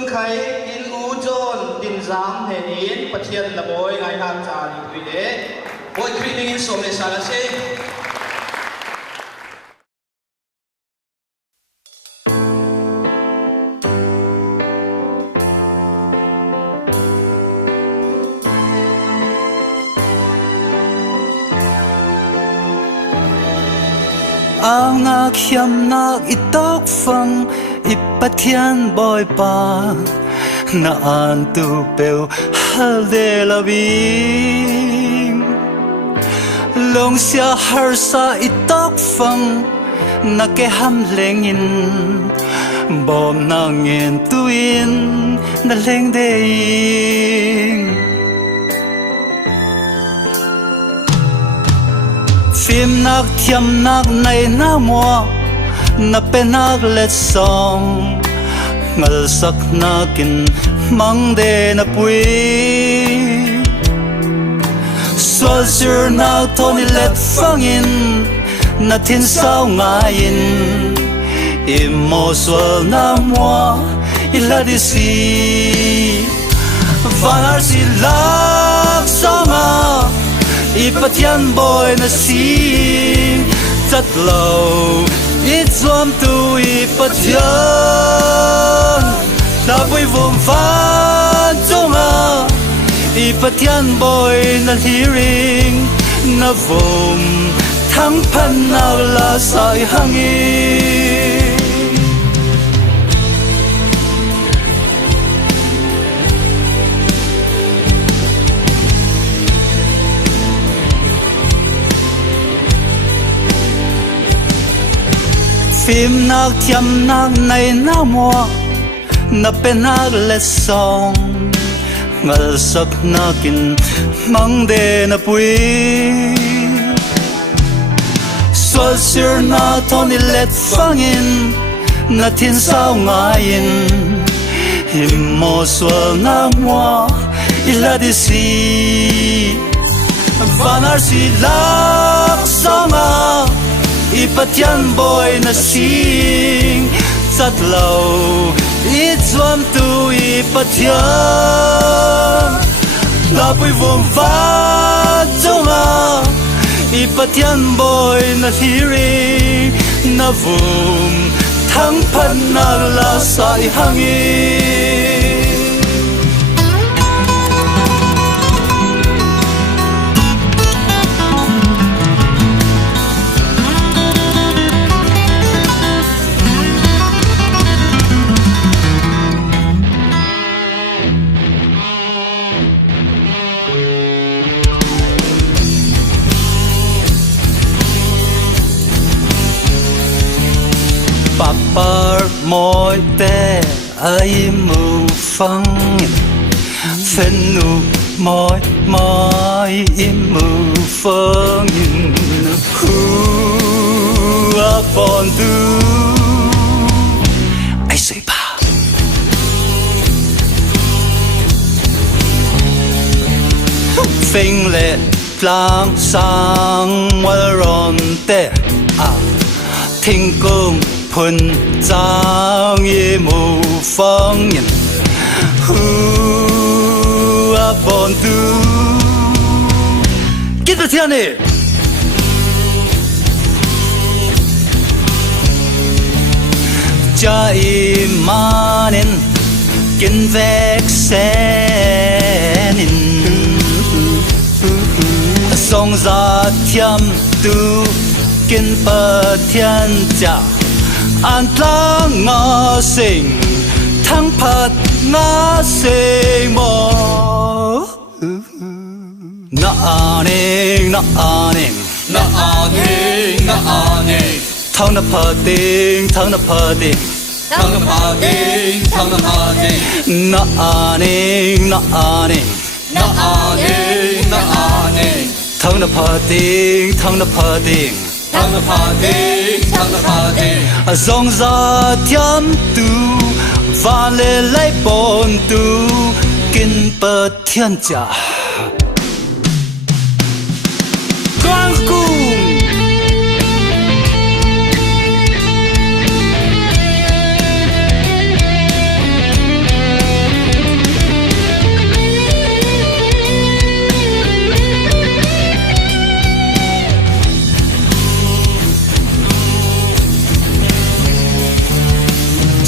tuôn khay in u chôn tin giám hệ in bắt hiện là bôi ngày hàng trà đi quý đế bôi quý đế in sôm để sao là gì ang khiam nak itok phang ipathian boy pa na an tu peu hal de la bim long sia har sa itok phang na ke ham lengin bom na ngin tuin na leng de phim nak thiam nak này na mua na pe nak let song ngal sak nakin mang de na pui swal sir na thoni let fangin na thin sao ngain imo swal na mua ila di si vanar si lak songa ipathian boy na sing chat lâu ít zoom tu ipathian ta bui vom phan chonga ipathian boy na hearing na vom thang phan na la sai hangi phim nak thiam nak này na mua na pe nak let song ngal sak nakin mang de na pui swal sir na thoni let fangin na thin sao ngain himmo swal na mua ila di si vanar si lak songa ipathian boy na sing chat lâu ít zoom tu ipathian la pui vom va chonga ipathian boy na hearing na vom thang phan na la sai hangi par môi te ai mu phăng phen nu môi môi im mu phăng khu upon du ai say ba phanh lệ lang sang wal ron te thinh cung phun giang ye mu phong nhân who upon du get the thiên này cha imanin kin vek senin song za thiam tu kin pa thiên cha an tlang nga sing thang phat nga sing mo na aning na aning na aning na aning thang na phating thang na phating thang na phating thang na phating na aning na aning na aning na aning thang na phating thang na phating thang na phating thang na phating zong za thiam tu van le lai pon tu kin pa thiên cha quang cung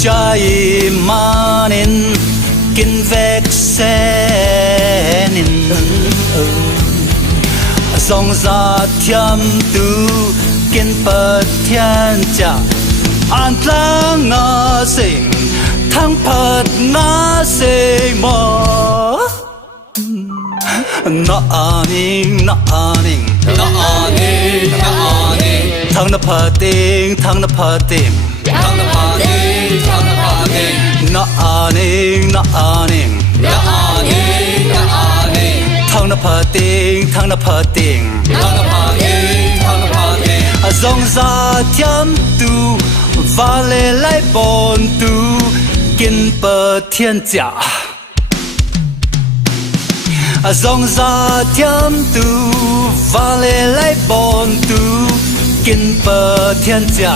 Jai manin kin vek senin Song za thiam tu kin pat thian cha An tlang nga sing thang pat nga se mo Na aning Na ani na ani thang na pating thang na pating Thang na pa ding thang na pa ding Na aning Na ani na ani thang na pating thang na pating Thang na pa ding thang na pa ding Zong za thiam tu va le lai bon tu kin pa thiên cha Zong za thiam tu va le lai bon tu kin pa thiên cha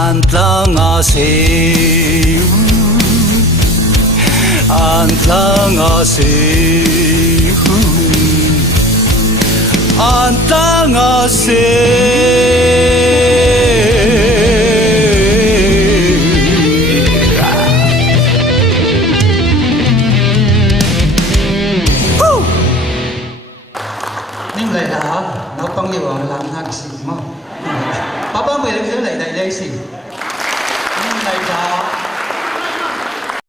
An tlang a se An tlang a se An tlang a se nhưng lại là nó không nhiều làm hạt xì mà bắp bắp về đến dưới lại đại đây xì